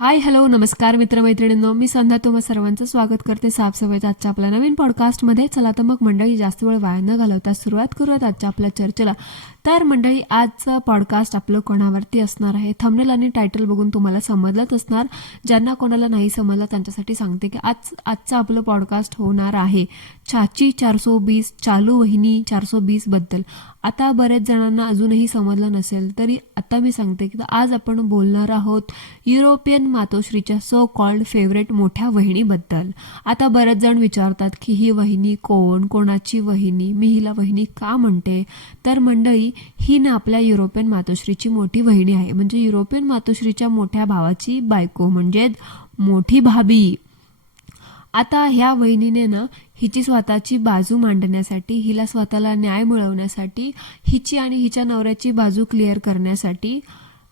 Hi hello नमस्कार मित्रमैत्रिणींनो, मी संध्या तुम्हा सर्वांचं स्वागत करते साफसफाईच्या आजच्या आपल्या नवीन पॉडकास्टमध्ये. चला तर मग मंडळी, जास्त वेळ वाया न घालवता सुरुवात करूयात आजच्या आपल्या चर्चेला. तर मंडळी, आजचं पॉडकास्ट आपलं कोणावरती असणार आहे, थंबनेल आणि टायटल बघून तुम्हाला समजलंच असणार. ज्यांना कोणाला नाही समजलं त्यांच्यासाठी सांगते की आजचं आपलं पॉडकास्ट होणार आहे चाची 420 चालू वहिनी 420 बद्दल. आता बऱ्याच जणांना अजूनही समजलं नसेल तरी आता मी सांगते की आज आपण बोलणार आहोत युरोपियन मातोश्रीच्या सो कॉल्ड फेवरेट मोठ्या वहिनीबद्दल. आता बरेच जण विचारतात की ही वहिनी कोण, कोणाची वहिनी, मी हिला वहिनी का म्हणते. तर मंडळी, ही ना आपल्या युरोपियन मातोश्रीची मोठी वहिनी आहे, म्हणजे युरोपियन मातोश्रीच्या मोठ्या भावाची बायको, म्हणजे मोठी भाभी. आता ह्या वहिनीने ना हिची स्वतःची बाजू मांडण्यासाठी, हिला स्वतःला न्याय मिळवण्यासाठी, हिची आणि हिच्या नवऱ्याची बाजू क्लिअर करण्यासाठी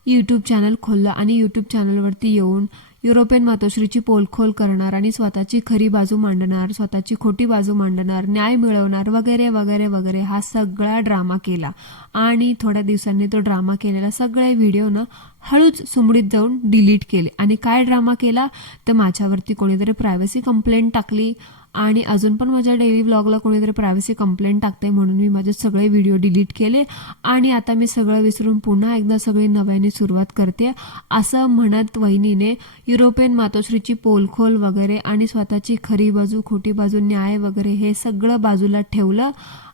यूट्यूब चॅनल खोललं आणि यूट्यूब चॅनलवरती येऊन युरोपियन मातोश्रीची पोलखोल करणार आणि स्वतःची खरी बाजू मांडणार, स्वतःची खोटी बाजू मांडणार, न्याय मिळवणार वगैरे वगैरे वगैरे हा सगळा ड्रामा केला. आणि थोड्या दिवसांनी तो ड्रामा केलेला सगळे व्हिडिओ ना हळूच सुमडीत जाऊन डिलीट केले. आणि काय ड्रामा केला तर माझ्यावरती कोणीतरी प्रायव्हसी कंप्लेंट टाकली आणि अजून पण माझ्या डेली व्लॉगला कोणीतरी प्रायव्हसी कंप्लेंट टाकते म्हणून मी माझे सगळे व्हिडिओ डिलीट केले आणि आता मी सगळं विसरून पुन्हा एकदा सगळी नव्याने सुरुवात करते असं म्हणत वहिनीने युरोपियन मातोश्रीची पोलखोल वगैरे आणि स्वतःची खरी बाजू, खोटी बाजू, न्याय वगैरे हे सगळं बाजूला ठेवलं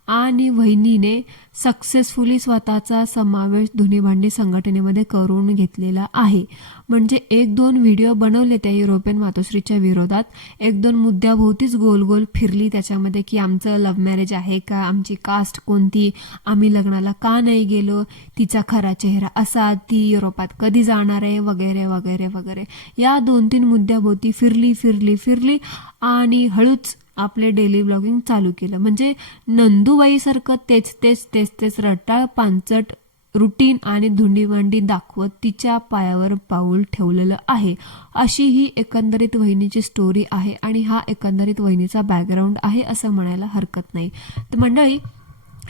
आणि वहिनीने सक्सेसफुली स्वतःचा समावेश धुनी भांडी संघटनेमध्ये करून घेतलेला आहे. म्हणजे 1-2 व्हिडिओ बनवले त्या युरोपियन मातोश्रीच्या विरोधात, 1-2 मुद्द्याभोवतीच गोल गोल फिरली त्याच्यामध्ये की आमचं लव्ह मॅरेज आहे का, आमची कास्ट कोणती, आम्ही लग्नाला का नाही गेलो, तिचा खरा चेहरा असा, ती युरोपात कधी जाणार आहे वगैरे वगैरे वगैरे. या 2-3 मुद्द्याभोवती फिरली फिरली फिरली आणि हळूच आपले डेली ब्लॉगिंग चालू केलं. म्हणजे नंदुबाईसारखं तेच तेच तेच तेच रटाळ पांचट रुटीन आणि धुंडीभांडी दाखवत तिच्या पायावर पाऊल ठेवलेलं आहे. अशी ही एकंदरीत वहिनीची स्टोरी आहे आणि हा एकंदरीत वहिनीचा बॅकग्राऊंड आहे असं म्हणायला हरकत नाही. तर मंडळी,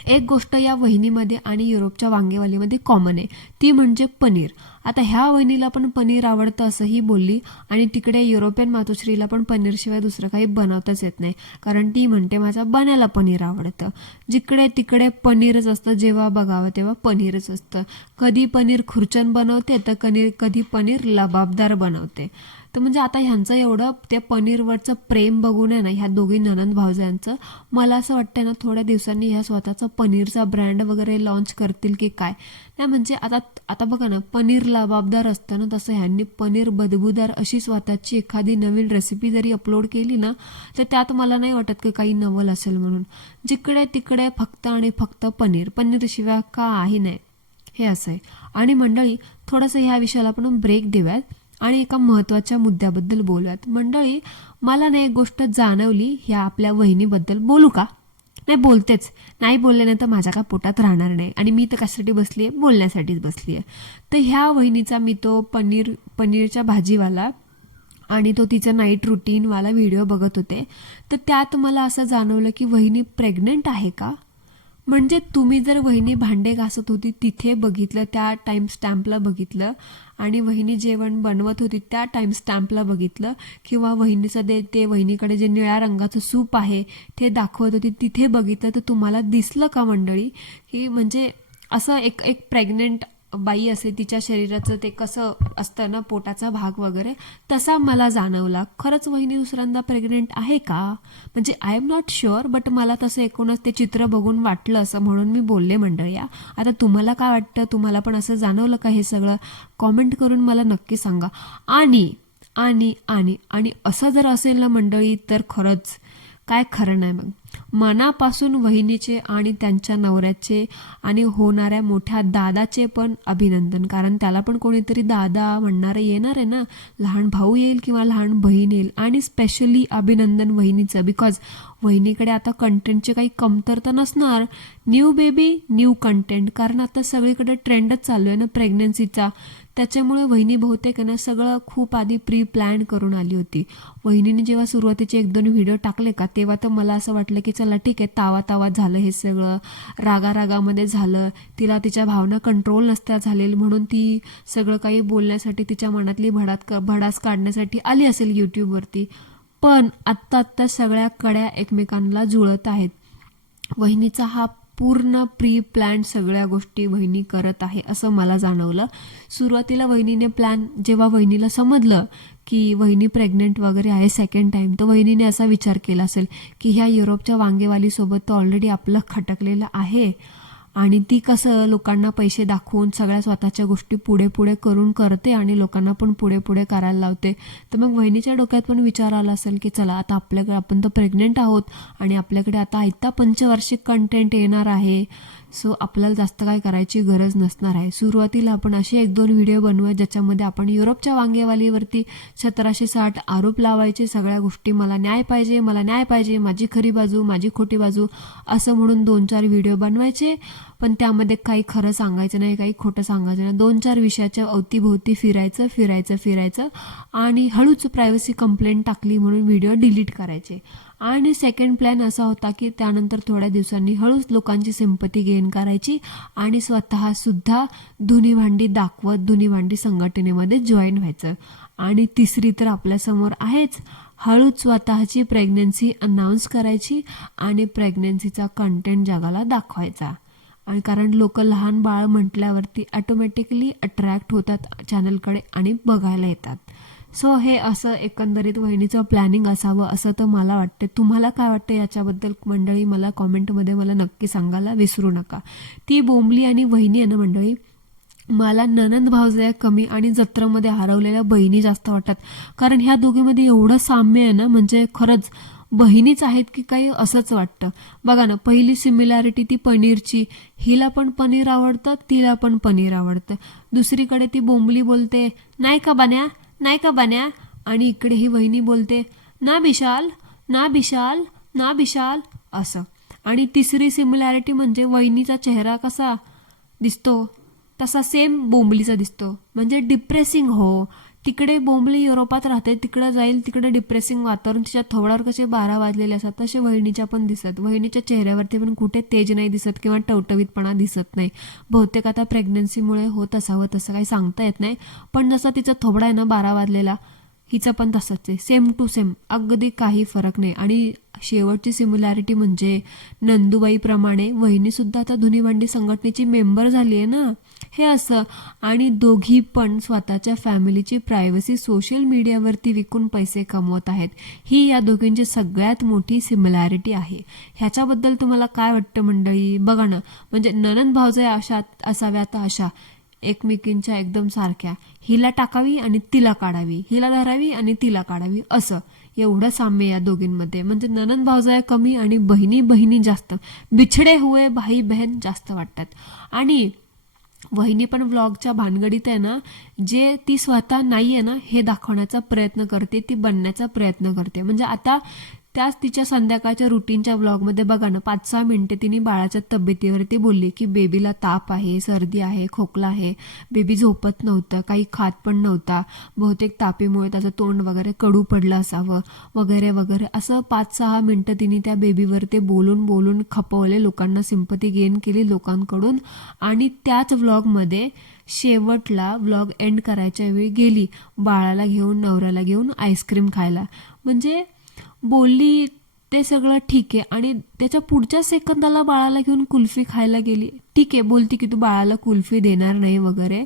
एक गोष्ट या वहिनीमध्ये आणि युरोपच्या वांगेवालीमध्ये कॉमन आहे, ती म्हणजे पनीर. आता ह्या वहिनीला पण पनीर आवडतं असंही बोलली आणि तिकडे युरोपियन मातोश्रीला पण पनीरशिवाय दुसरं काही बनवताच येत नाही, कारण ती म्हणते माझा बनायला पनीर आवडतं. जिकडे तिकडे पनीरच असतं, जेव्हा बघावं तेव्हा पनीरच असतं. कधी पनीर खुर्चन बनवते तर कधी पनीर लबाबदार बनवते. तर म्हणजे आता ह्यांचं एवढं त्या पनीरवरचं प्रेम बघून आहे ना, ह्या दोघी ननंद भावजांचं, मला असं वाटतं ना थोड्या दिवसांनी ह्या स्वतःचा पनीरचा ब्रँड वगैरे लॉन्च करतील की काय. नाही म्हणजे आता बघा ना, पनीर लबाबदार असतं ना, तसं ह्यांनी पनीर बदबूदार अशी स्वतःची एखादी नवीन रेसिपी जरी अपलोड केली ना, तर त्यात मला नाही वाटत की काही नवल असेल म्हणून. जिकडे तिकडे फक्त आणि फक्त पनीर, पनीरशिवाय काही नाही, हे असं आहे. आणि मंडळी, थोडंसं ह्या विषयाला आपण ब्रेक देऊयात आणि एका महत्त्वाच्या मुद्द्याबद्दल बोलूयात. मंडळी, मला ना एक गोष्ट जाणवली ह्या आपल्या वहिनीबद्दल. बोलू का? नाही, बोलतेच. नाही बोलले नाही तर माझ्या का पोटात राहणार नाही आणि मी तर कशासाठी बसली आहे, बोलण्यासाठीच बसली आहे. तर ह्या वहिनीचा मी तो पनीरच्या भाजीवाला आणि तो तिचा नाईट रुटीनवाला व्हिडिओ बघत होते, तर त्यात मला असं जाणवलं की वहिनी प्रेग्नंट आहे का. म्हणजे तुम्ही जर वहिनी भांडे घासत होती तिथे बघितलं, त्या टाइम स्टॅम्पला बघितलं, आणि वहिनी जेवण बनवत होती त्या टाइम स्टॅम्पला बघितलं, किंवा वहिनीचं ते वहिनीकडे जे निळ्या रंगाचं सूप आहे ते दाखवत होती तिथे बघितलं, तर तुम्हाला दिसलं का मंडळी की म्हणजे असं एक एक प्रेग्नेंट बाई असे तिच्या शरीराचं ते कसं असतं ना, पोटाचा भाग वगैरे, तसा मला जाणवला. खरंच वहिनी दुसऱ्यांदा प्रेग्नेंट आहे का, म्हणजे I am not sure, but मला तसं एकूणच ते चित्र बघून वाटलं असं, म्हणून मी बोलले मंडळी. आता तुम्हाला काय वाटतं, तुम्हाला पण असं जाणवलं का हे सगळं, कॉमेंट करून मला नक्की सांगा. आणि आणि आणि आणि असं जर असेल ना मंडळी, तर खरंच काय खरं नाही. मग मनापासून वहिनीचे आणि त्यांच्या नवऱ्याचे आणि होणाऱ्या मोठ्या दादाचे पण अभिनंदन, कारण त्याला पण कोणीतरी दादा म्हणणारं येणार आहे ना, लहान भाऊ येईल किंवा लहान बहीण येईल. आणि स्पेशली अभिनंदन वहिनीचं, बिकॉज वहिनीकडे आता कंटेंटची काही कमतरता नसणार. न्यू बेबी न्यू कंटेंट, कारण आता सगळीकडे ट्रेंडच चालू आहे ना प्रेग्नन्सीचा. त्याच्यामुळे वहिनी बहुतेक आहे ना सगळं खूप आधी प्री प्लॅन करून आली होती. वहिनीने जेव्हा सुरुवातीचे 1-2 व्हिडिओ टाकले का तेव्हा तर मला असं वाटलं की चला ठीक आहे, तावा झालं हे सगळं, रागारागामध्ये झालं, तिला तिच्या भावना कंट्रोल नसत्या झालेली म्हणून ती सगळं काही बोलण्यासाठी तिच्या मनातली भडास काढण्यासाठी आली असेल यूट्यूबवरती. पण आत्ता सगळ्या कड्या एकमेकांना जुळत आहेत. वहिनीचा हा पूर्ण प्री प्लॅन सगळ्या गोष्टी वहिनी करत आहे असं मला जाणवलं. सुरुवातीला वहिनीने प्लॅन, जेव्हा वहिनीला समजलं की वहिनी प्रेग्नेंट वगैरे आहे सेकंड टाइम, तर वहिनीने असा विचार केला असेल की ह्या युरोपच्या वांगेवालीसोबत तर ऑलरेडी आपलं खटकलेलं आहे आणि ती कसं लोकांना पैसे दाखवून सगळ्या स्वतःच्या गोष्टी पुढे करून करते आणि लोकांना पण पुढे करायला लावते. तर मग वहिनीच्या डोक्यात पण विचार आला असेल की चला आता आपल्याकडे, आपण तर प्रेग्नेंट आहोत आणि आपल्याकडे आता आयता पंचवार्षिक कंटेंट येणार आहे, सो आपल्याला जास्त काय करायची गरज नसणार आहे. सुरुवातीला आपण असे 1-2 व्हिडिओ बनवूया ज्याच्यामध्ये आपण युरोपच्या वांगेवालीवरती 1760 आरोप लावायचे, सगळ्या गोष्टी मला न्याय पाहिजे, माझी खरी बाजू, माझी खोटी बाजू असं म्हणून 2-4 व्हिडिओ बनवायचे. पण त्यामध्ये काही खरं सांगायचं नाही, काही खोटं सांगायचं नाही. 2-4 विषयाच्या अवतीभोवती फिरायचं आणि हळूच प्रायव्हसी कंप्लेंट टाकली म्हणून व्हिडिओ डिलीट करायचे. आणि सेकंड प्लॅन असा होता की त्यानंतर थोड्या दिवसांनी हळूच लोकांची सिंपती गेन करायची आणि स्वतः सुद्धा धुनी भांडी दाखवत धुनी भांडी संघटनेमध्ये जॉईन व्हायचं. आणि तिसरी तर आपल्यासमोर आहेच, हळूच स्वतःची प्रेग्नन्सी अनाऊन्स करायची आणि प्रेग्नन्सीचा कंटेंट जगाला दाखवायचा. आणि कारण लोक लहान बाळ म्हटल्यावरती ऑटोमॅटिकली अट्रॅक्ट होतात चॅनलकडे आणि बघायला येतात. सो हे असं एकंदरीत वहिनीचं प्लॅनिंग असावं असं तर मला वाटते. तुम्हाला काय वाटतं याच्याबद्दल मंडळी मला कॉमेंटमध्ये मला नक्की सांगायला विसरू नका. ती बोंबली आणि वहिनी आहे ना मंडळी, मला ननंद भावजया कमी आणि जत्रेमध्ये हरवलेल्या बहिणी जास्त वाटतात. कारण ह्या दोघीमध्ये एवढं साम्य आहे ना, म्हणजे खरंच बहिणीच आहेत की काही असंच वाटतं. बघा ना, पहिली सिमिलॅरिटी ती पनीरची, हिला पण पनीर आवडतं, तिला पण पनीर आवडतं. दुसरीकडे ती बोंबली बोलते नाही का बन्या, आणि इकडे ही वहिनी बोलते ना बिशाल असं. आणि तिसरी सिमिलॅरिटी म्हणजे वहिनीचा चेहरा कसा दिसतो तसा सेम बोंबलीचा दिसतो, म्हणजे डिप्रेसिंग. हो, तिकडे बोंबली युरोपात राहते, तिकडे जाईल तिकडे डिप्रेसिंग वातावरण, तिच्या थोबाडावर कसे 12 वाजलेले असतात तसे वहिनीच्या पण दिसत. वहिनीच्या चेहऱ्यावरती पण कुठे तेज नाही दिसत किंवा टवटवीतपणा दिसत नाही. बहुतेक आता प्रेग्नन्सीमुळे होत असावं, तसं काही सांगता येत नाही. पण जसा तिचा थोबडा आहे ना 12 वाजलेला, हिचं पण तसंच आहे, सेम टू सेम, अगदी काही फरक नाही. आणि शेवटची सिमिलॅरिटी म्हणजे नंदुबाईप्रमाणे वहिनी सुद्धा आता धुनी भांडी संघटनेची मेंबर झाली आहे ना, हे असं. आणि दोघी पण स्वतःच्या फॅमिलीची प्रायव्हसी सोशल मीडियावरती विकून पैसे कमवत आहेत. ही या दोघींची सगळ्यात मोठी सिमिलॅरिटी आहे. ह्याच्याबद्दल तुम्हाला काय वाटतं मंडळी? बघा ना, म्हणजे ननंद भावजया अशा असाव्यात अशा एकमेकींच्या एकदम सारख्या, हिला टाकावी आणि तिला काढावी, हिला धरावी आणि तिला काढावी, असं एवढं साम्य या दोघींमध्ये. म्हणजे ननंद भावजया कमी आणि बहिणी जास्त, बिछडे हुए भाई बहन जास्त वाटतात. आणि वहिनी पण व्लॉगच्या भानगडीत आहे ना, जे ती स्वतः नाहीये ना हे दाखवण्याचा प्रयत्न करते, ती बनण्याचा प्रयत्न करते. म्हणजे आता त्याच तिच्या संध्याकाळच्या रुटीनच्या व्लॉगमध्ये बघा ना, 5-6 मिनिटे तिने बाळाच्या तब्येतीवरती बोलली की बेबीला ताप आहे, सर्दी आहे, खोकला आहे, बेबी झोपत नव्हतं, काही खात पण नव्हता, बहुतेक तापीमुळे त्याचं तोंड वगैरे कडू पडलं असावं वगैरे असं 5-6 मिनिटं तिने त्या बेबीवर ते बोलून खपवले, लोकांना सिंपती गेन केली लोकांकडून. आणि त्याच व्लॉगमध्ये शेवटला व्लॉग एंड करायच्या वेळी गेली बाळाला घेऊन, नवऱ्याला घेऊन आईस्क्रीम खायला. म्हणजे बोलली ते सगळं ठीक आहे, आणि त्याच्या पुढच्या सेकंदाला बाळाला घेऊन कुल्फी खायला गेली. ठीक आहे, बोलती की तू बाळाला कुल्फी देणार नाही वगैरे,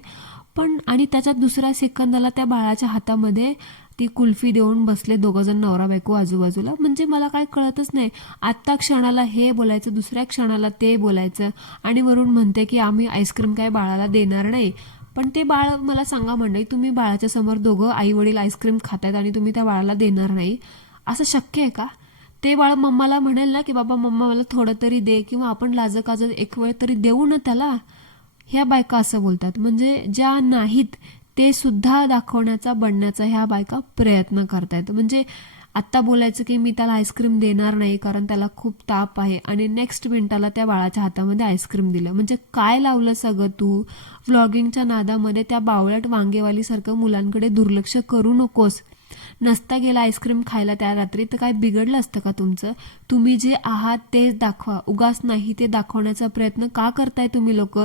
पण आणि त्याच्या दुसऱ्या सेकंदाला त्या बाळाच्या हातामध्ये ती कुल्फी देऊन बसले दोघंजण नवरा बायको आजूबाजूला. म्हणजे मला काय कळतच नाही, आत्ता क्षणाला हे बोलायचं, दुसऱ्या क्षणाला ते बोलायचं, आणि वरून म्हणते की आम्ही आईस्क्रीम काय बाळाला देणार नाही. पण ते बाळ, मला सांगा मंडळी, तुम्ही बाळाच्या समोर दोघं आई वडील आईस्क्रीम खातायत आणि तुम्ही त्या बाळाला देणार नाही, असं शक्य आहे का? ते बाळ मम्माला म्हणेल ना की बाबा मम्मा मला थोडं तरी दे, किंवा आपण लाजकाजं एक वेळ तरी देऊ ना त्याला. ह्या बायका असं बोलतात, म्हणजे ज्या नाहीत ते सुद्धा दाखवण्याचा, बनण्याचा ह्या बायका प्रयत्न करतायत. म्हणजे आत्ता बोलायचं की मी त्याला आईस्क्रीम देणार नाही कारण त्याला खूप ताप आहे, आणि नेक्स्ट मिनिटाला त्या बाळाच्या हातामध्ये आईस्क्रीम दिलं. म्हणजे काय लावलं सगळं तू? व्लॉगिंगच्या नादामध्ये त्या बावळट वांगेवालीसारखं मुलांकडे दुर्लक्ष करू नकोस. नसता गेला आईस्क्रीम खायला त्या रात्री तर काय बिघडलं असतं का तुमचं? तुम्ही जे आहात तेच दाखवा, उगाच नाही ते दाखवण्याचा प्रयत्न का करताय तुम्ही लोक?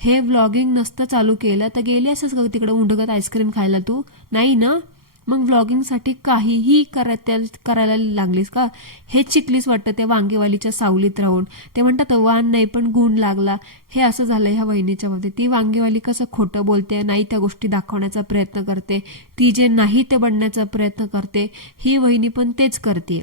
हे व्लॉगिंग नसतं चालू केलं तर गेली असंच का तिकडे उंडगत आईस्क्रीम खायला तू? नाही ना? मग व्लॉगिंगसाठी काहीही करायला लागलीस का? हेच शिकलीस वाटतं त्या वांगेवालीच्या सावलीत राहून. ते म्हणतात वाण नाही पण गुण लागला. हे असं झालं ह्या वहिनीच्या मध्ये. ती वांगेवाली कसं खोटं बोलते, नाही त्या गोष्टी दाखवण्याचा प्रयत्न करते, ती जे नाही ते बनण्याचा प्रयत्न करते, ही वहिनी पण तेच करते.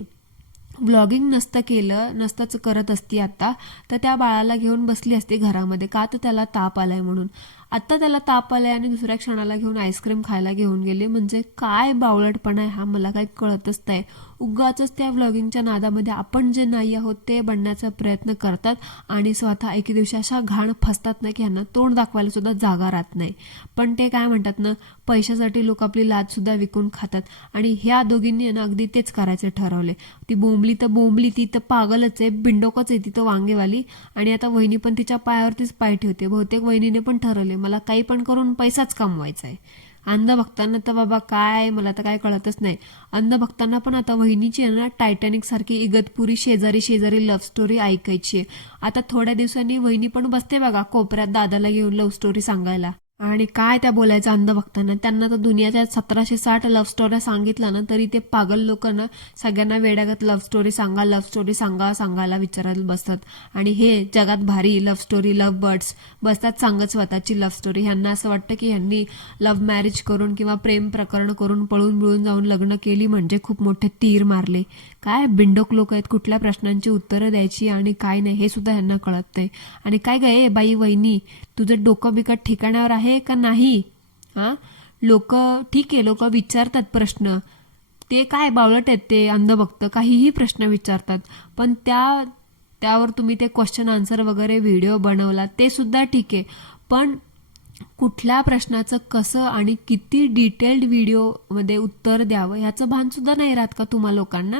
व्लॉगिंग नसतं केलं, नसतंच करत असती आता, तर त्या बाळाला घेऊन बसली असते घरामध्ये. का? तर त्याला ताप आलाय म्हणून. आत्ता त्याला ताप आलाय आणि दुसऱ्या क्षणाला घेऊन आईस्क्रीम खायला घेऊन गेले. म्हणजे काय बावळटपणा आहे हा, मला काही कळतच नाही. उगाचच त्या व्लॉगिंगच्या नादामध्ये आपण जे नाही आहोत ते बनण्याचा प्रयत्न करतात आणि स्वतः एके दिवशी अशा घाण फसतात ना की ह्यांना तोंड दाखवायला सुद्धा जागा राहत नाही. पण ते काय म्हणतात ना, पैशासाठी लोक आपली लाज सुद्धा विकून खातात. आणि ह्या दोघींनी ना अगदी तेच करायचे ठरवले. ती बोंबली, ती तर पागलच आहे, बिंडोकच आहे ती तर वांगेवाली. आणि आता वहिनी पण तिच्या पायावरतीच पाय ठेवते. बहुतेक वहिनीने पण ठरवले मला काही पण करून पैसाच कमवायचा आहे. अंधभक्तांना तर बाबा काय, मला तर काय कळतच नाही. अंधभक्तांना पण आता वहिनीची आहे ना टायटॅनिक सारखी इगतपुरी शेजारी शेजारी लव्ह स्टोरी ऐकायची आहे. आता थोड्या दिवसांनी वहिनी पण बसते बघा कोपऱ्यात दादाला घेऊन लव्ह स्टोरी सांगायला. आणि काय त्या बोलायचं अंधभक्तांना, त्यांना तर दुनियाच्या 1760 लव्ह स्टोऱ्या सांगितल्या ना तरी ते पागल लोक ना सगळ्यांना वेड्यागत लव्ह स्टोरी सांगायला विचारायला बसतात. आणि हे जगात भारी लव्ह स्टोरी लव्ह बर्ड्स बसतात सांगत स्वतःची लव्ह स्टोरी. ह्यांना असं वाटतं की ह्यांनी लव्ह मॅरेज करून किंवा प्रेम प्रकरण करून पळून बिळून जाऊन लग्न केली म्हणजे खूप मोठे तीर मारले. काय बिंडोक लोक आहेत, कुठल्या प्रश्नांची उत्तरं द्यायची आणि काय नाही हे सुद्धा ह्यांना कळत नाही. आणि काय गे बाई वहिनी, तुझं डोकं बिकट ठिकाणावर आहे का नाही? हा, लोक ठीक आहे, लोक विचारतात प्रश्न, ते काय बावळट आहेत ते अंधभक्त, काहीही प्रश्न विचारतात. पण त्यावर तुम्ही ते क्वेश्चन आन्सर वगैरे व्हिडिओ बनवला ते सुद्धा ठीक आहे. पण कुठल्या प्रश्नाचं कसं आणि किती डिटेल्ड व्हिडिओमध्ये उत्तर द्यावं ह्याचं भान सुद्धा नाही राहत का तुम्हा लोकांना?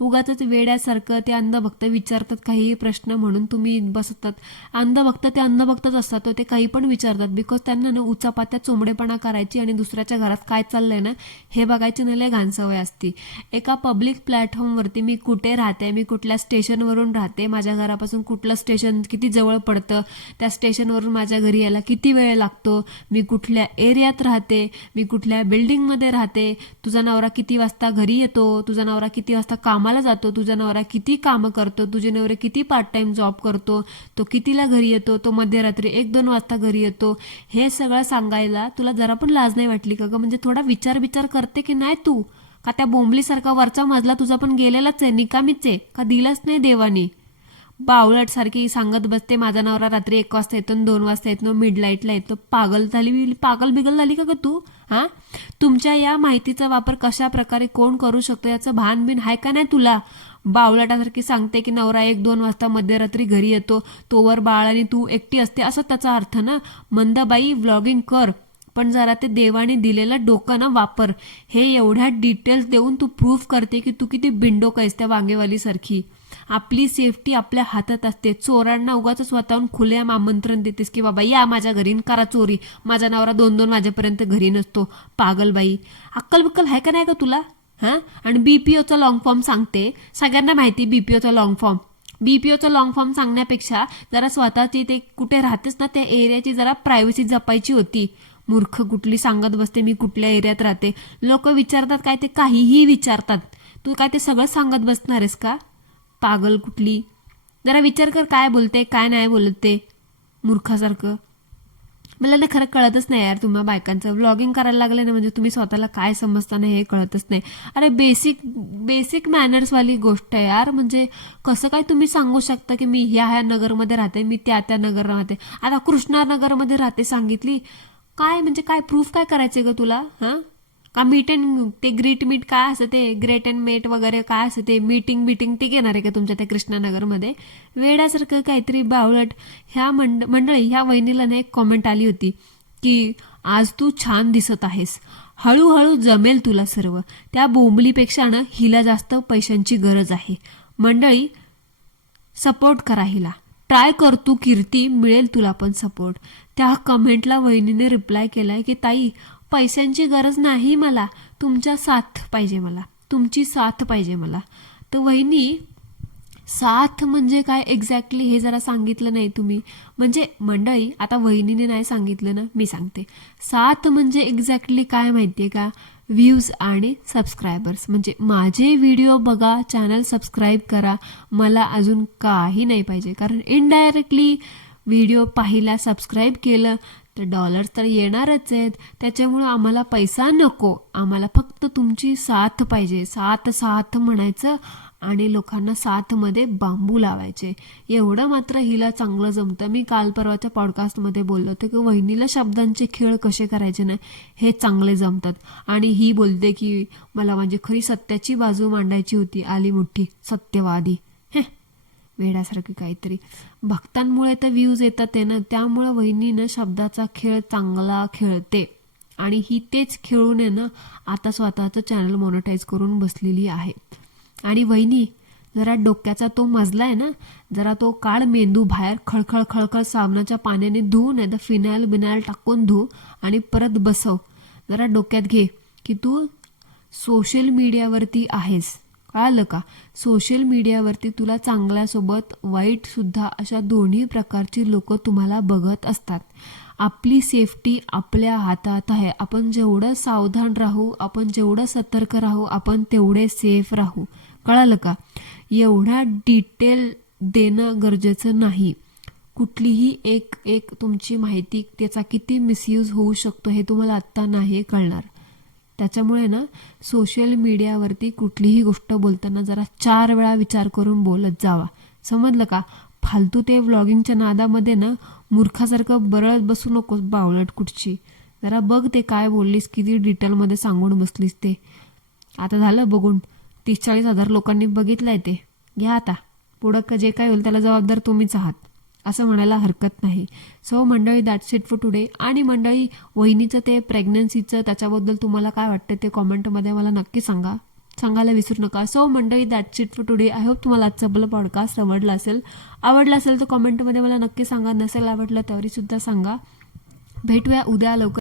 उगाच वेड्यासारखं ते अंधभक्त विचारतात काही प्रश्न म्हणून तुम्ही बसतात. अंधभक्त ते अंधभक्तच असतात, ते काही पण विचारतात बिकॉज त्यांना ना उचापात्या चोंबडेपणा करायची आणि दुसऱ्याच्या घरात काय चाललंय ना हे बघायची ना लय घाण सवय असती. एका पब्लिक प्लॅटफॉर्मवरती मी कुठे राहते, मी कुठल्या स्टेशनवरून राहते, माझ्या घरापासून कुठलं स्टेशन किती जवळ पडतं, त्या स्टेशनवरून माझ्या घरी यायला किती वेळ लागतो, मी कुठल्या एरियात राहते, मी कुठल्या बिल्डिंगमध्ये राहते, तुझा नवरा किती वाजता घरी येतो, तुझा नवरा किती वाजता कामाला जातो, तुझा नवरा किती कामं करतो, तुझे नवरे किती पार्ट टाइम जॉब करतो, तो कितीला घरी येतो, तो मध्यरात्री 1-2 वाजता घरी येतो, हे सगळं सांगायला तुला जरा पण लाज नाही वाटली का ग? म्हणजे थोडा विचार करते की नाही तू? का त्या बोंबलीसारखा वरचा मजला तुझा पण गेलेलाच आहे, निकामीच आहे का? दिलाच नाही देवानी? बावळट सारखी सांगत बसते माझा नवरा रात्री 1 वाजता येतो, 2 वाजता येतो, मिडनाईटला येतो. पागल बिगल झाली का ग तू? हा, तुमच्या या माहितीचा वापर कशा प्रकारे कोण करू शकतो याचं भान बिन आहे का नाही तुला? बावळटासारखी सांगते की नवरा 1-2 वाजता मध्यरात्री घरी येतो, तोवर बाळ आणि तू एकटी असते, असं त्याचा अर्थ ना? मंदाबाई व्लॉगिंग कर, पण जरा ते देवाने दिलेलं डोकं ना वापर. हे एवढ्या डिटेल्स देऊन तू प्रूव्ह करते की तू किती बिंडोक आहेस त्या वांगेवाली सारखी. आपली सेफ्टी आपल्या हातात असते. चोरांना उगाच स्वतःहून खुलेआम आमंत्रण देतेस की बाबा या माझ्या घरी करा चोरी, माझा नवरा 2-2 वाजेपर्यंत घरी नसतो. पागल बाई, अक्कल बिक्कल आहे का नाही का तुला? हा, आणि बीपीओचा लॉंग फॉर्म सांगते, सगळ्यांना माहिती बीपीओचा लॉंग फॉर्म. बीपीओचा लॉंग फॉर्म सांगण्यापेक्षा जरा स्वतःची ते कुठे राहतेस ना त्या एरियाची जरा प्रायव्हसी जपायची होती. मूर्ख कुठली सांगत बसते मी कुठल्या एरियात राहते. लोक विचारतात काय ते काहीही विचारतात, तू काय ते सगळं सांगत बसणार आहेस का? पागल कुठली, जरा विचार कर काय बोलते काय नाही बोलत ते मूर्खासारखं. मला ना खरं कळतच नाही यार, तुम्हा बायकांचं व्लॉगिंग करायला लागले ना म्हणजे तुम्ही स्वतःला काय समजताना हे कळतच नाही. अरे बेसिक मॅनर्सवाली गोष्ट आहे यार. म्हणजे कसं काय तुम्ही सांगू शकता की मी ह्या नगरमध्ये राहते, मी त्या नगर राहते, आता कृष्णानगरमध्ये राहते सांगितली काय? म्हणजे काय प्रूफ काय करायचे ग तुला? हा, का मीट अँड ते ग्रीट मीट काय असं ते ग्रेट अँड मेट वगैरे काय असं ते मीटिंग ते घेणार आहे का तुमच्या त्या कृष्णानगरमध्ये? वेड्यासारखं काहीतरी बावळट. ह्या मंडळी ह्या वहिनीला ना एक कॉमेंट आली होती की आज तू छान दिसत आहेस. हळूहळू जमेल तुला सर्व. त्या बोंबलीपेक्षा ना हिला जास्त पैशांची गरज आहे. मंडळी, सपोर्ट करा हिला. ट्राय कर तू कीर्ती, मिळेल तुला पण सपोर्ट. त्या कमेंटला वहिनीने रिप्लाय केलाय की ताई, पैशांची गरज नाही मला, तुमच्या साथ पाहिजे मला, तुमची साथ पाहिजे मला. तर वहिनी, साथ म्हणजे काय एक्झॅक्टली हे जरा सांगितलं नाही तुम्ही. म्हणजे मंडळी, आता वहिनीने नाही सांगितलं ना, मी सांगते. साथ म्हणजे एक्झॅक्टली काय माहितीये का? व्ह्यूज आणि सबस्क्रायबर्स. म्हणजे माझे व्हिडिओ बघा, चॅनल सबस्क्राईब करा, मला अजून काही नाही पाहिजे. कारण इनडायरेक्टली व्हिडिओ पाहिला, सबस्क्राईब केलं तर डॉलर्स तर येणारच आहेत. त्याच्यामुळं आम्हाला पैसा नको, आम्हाला फक्त तुमची साथ पाहिजे. साथ साथ म्हणायचं आणि लोकांना साथमध्ये बांबू लावायचे. एवढं मात्र हिला चांगलं जमतं. मी काल परवाच्या पॉडकास्टमध्ये बोललो होते की वहिनीला शब्दांचे खेळ कसे करायचे नाही हे चांगले जमतात. आणि ही बोलते की मला म्हणजे खरी सत्याची बाजू मांडायची होती, आली मोठी सत्यवादी. हे वेडासारखी काहीतरी. भक्तांमुळे तर व्ह्यूज येतात ते ना, त्यामुळं वहिनीनं शब्दाचा खेळ चांगला खेळते. आणि ही तेच खेळून आहे ना आता स्वतःचं चॅनल मॉनिटाईज करून बसलेली आहे. आणि वहिनी, जरा डोक्याचा तो मजला आहे ना, जरा तो काढ मेंदू बाहेर, खळखळ खळखळ साबणाच्या पाण्याने धुवून नाही तर फिनाईल बिनाईल टाकून धु आणि परत बसव. जरा डोक्यात घे की तू सोशल मीडियावरती आहेस, कळालं का? सोशल मीडियावरती तुला चांगल्यासोबत वाईट सुद्धा अशा दोन्ही प्रकारची लोक तुम्हाला बघत असतात. आपली सेफ्टी आपल्या हातात आहे. आपण जेवढं सावधान राहू, आपण जेवढं सतर्क राहू, आपण तेवढे सेफ राहू. कळालं का? एवढा डिटेल देणं गरजेचं नाही. कुठलीही एक एक तुमची माहिती त्याचा किती मिसयूज होऊ शकतो हे तुम्हाला आत्ता नाही कळणार. त्याच्यामुळे ना सोशल मीडियावरती कुठलीही गोष्ट बोलताना जरा 4 वेळा विचार करून बोलत जावा. समजलं का? फालतू ते व्लॉगिंगच्या नादामध्ये ना मूर्खासारखं बरळत बसू नकोस बावळट कुठची. जरा बघ ते काय बोललीस, किती डिटेलमध्ये सांगून बसलीस ते. आता झालं बघून, 30-40 हजार लोकांनी बघितलंय ते. घ्या आता, पुढं जे काय होईल त्याला जबाबदार तुम्हीच आहात, असं म्हणायला हरकत नाही. सो मंडळी, दॅट्स इट फॉर टुडे. आणि मंडळी, वहिनीचं ते प्रेग्नन्सीचं त्याच्याबद्दल तुम्हाला काय वाटतं ते कॉमेंटमध्ये मला नक्की सांगायला विसरू नका. सो मंडळी, that's it for today. I hope तुम्हाला आजचं आपलं पॉडकास्ट आवडला असेल तर कॉमेंटमध्ये मला नक्की सांगा. नसेल आवडलं तरी सुद्धा सांगा. भेटूया उद्या लवकर.